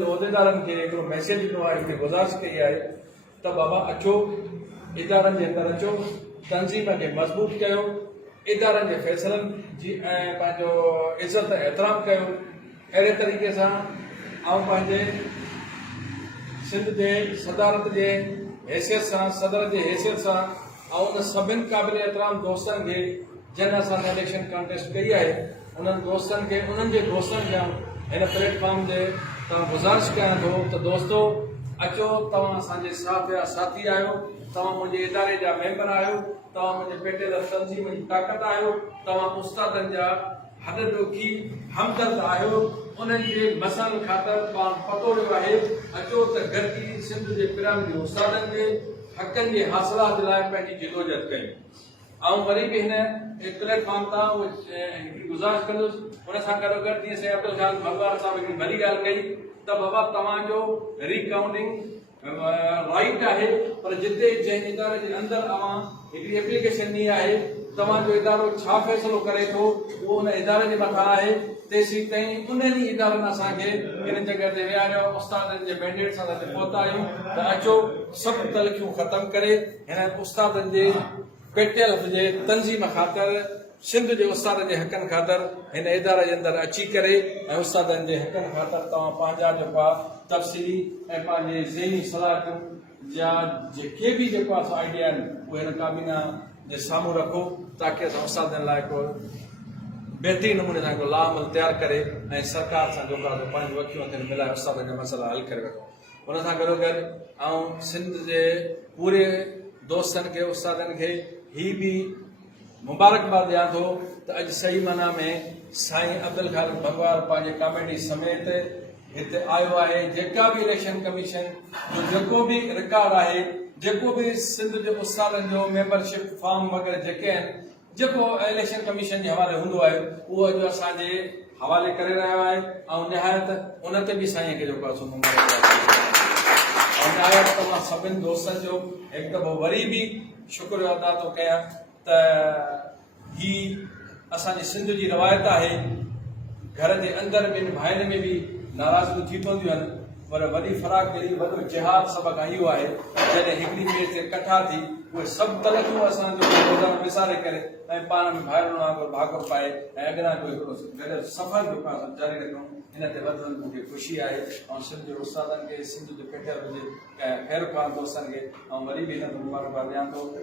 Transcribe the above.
उहिदेदारनि खे हिकिड़ो मैसेज ॾिनो आहे, हिकिड़ी गुज़ारिश कई आहे त बाबा अचो, इदारनि जे अंदरि अचो, तंज़ीम खे मज़बूत कयो, इदारनि जे फ़ैसिलनि जी ऐं पंहिंजो इज़त ऐं एतिराम कयो। अहिड़े तरीक़े सां ऐं पंहिंजे सिंध जे सदारत जे हैसियत सां, सदर जे हैसियत सां ऐं उन सभिनी क़ाबिल एतिराम दोस्तनि खे जिन असां इलेक्शन कॉन्टेस्ट कई आहे, उन्हनि दोस्तनि खे, उन्हनि जे दोस्तनि खे हिन प्लेटफॉर्म ते तव्हां गुज़ारिश कयां थो त दोस्तो अचो, तव्हां असांजे साथ जा साथी आहियो, तव्हां मुंहिंजे इदारे जा मेंबर आहियो, तव्हां मुंहिंजे पेटियल तंज़ीम जी ताक़त आहियो, तव्हां उस्तादनि जा हॾॾोखी हमदर्द आहियो। उन्हनि जे मसइलनि ख़ातिर पाण पतो वियो आहे। अचो त गॾिजी सिंध जे पिरामिडी उस्तादनि जे हक़नि जे हासिलात लाइ पंहिंजी जिदोजहद कयूं। ऐं वरी बि हिन प्लेटफॉर्म तां हिकिड़ी गुज़ारिश कंदुसि, हुन सां गॾोगॾु जीअं साईं अब्दुल ख़ान भगवान साहिब हिकिड़ी वॾी ॻाल्हि कई त बाबा तव्हांजो रिकाउंटिंग राइट आहे, पर जिते जंहिं इदारे जे अंदरि तव्हां हिकिड़ी एप्लीकेशन ॾिनी आहे, तव्हांजो इदारो छा फ़ैसिलो करे थो उहो उन इदारे जे मथां आहे। तेसीं ताईं उन्हनि इदारनि असांखे हिन जॻह ते विहारियो, उस्तादनि जे मैंडेट सां हिते पहुता आहियूं त अचो सभु तलखियूं ख़तमु करे हिन उस्तादनि जे पेटियल जे तंज़ीम ख़ातिर, सिंध जे उस्तादनि जे हक़नि ख़ातिर हिन इदारे जे अंदरि अची करे ऐं उस्तादनि जे हक़नि ख़ातिर तव्हां पंहिंजा जेका तफ़सीली ऐं पंहिंजे ज़हनी सलाहियतुनि जा जेके बि जेको असां आइडिया आहिनि उहे हिन काबीना जे साम्हूं रखो, ताकी असां उस्तादनि लाइ को बहितरीन नमूने सां हिकिड़ो लामल तयारु करे ऐं सरकार सां जेको आहे पंहिंजो वकील खे मिलाए उस्तादनि जा मसइला हल करे वठूं। हुन सां गॾोगॾु ऐं सिंध जे पूरे दोस्तनि खे, उस्तादनि खे ही बि मुबारकबाद ॾियां थो त अॼु सही माना में साईं अब्दुल ख़ान भगवान पंहिंजे कॉमेडी समेत हिते आयो आहे। जेका बि इलेक्शन कमीशन जो जेको बि रिकॉर्ड आहे, जेको बि सिंध जे उस्तादनि जो मेंबरशिप फॉर्म वग़ैरह जेके आहिनि, जेको इलेक्शन कमीशन जे हवाले हूंदो आहे, उहो अॼु असांजे हवाले करे रहियो आहे। ऐं निहायत उन ते बि साईं खे जेको आहे सो मुबारकबाद ऐं निहायत तव्हां सभिनी दोस्तनि जो हिकु दफ़ो वरी बि शुक्रिया अदा थो कयां त ही असांजी सिंध जी रवायत आहे। घर जे अंदरि ॿिनि भाइनि में बि नाराज़गियूं थी पवंदियूं आहिनि, पर वॾी फराक ॾेरी वॾो जिहाद सभ खां इहो आहे जॾहिं हिकिड़ी ॿिए ते इकठा थी उहे सभु तलखियूं असांजो रोज़ानो विसारे करे ऐं पाण में भाइरुनि वांगुरु भाकुर पाए ऐं अॻियां जो हिकिड़ो गॾु सफ़र जेको आहे जारी रखूं, हिन ते वधण मूंखे ख़ुशी आहे। ऐं सिंध जे उस्तादनि खे, सिंध जे पेटियल जे ख़ैर ख़्वाह दोस्तनि खे ऐं वरी बि हिन ते मुबारकबाद ॾियां थो।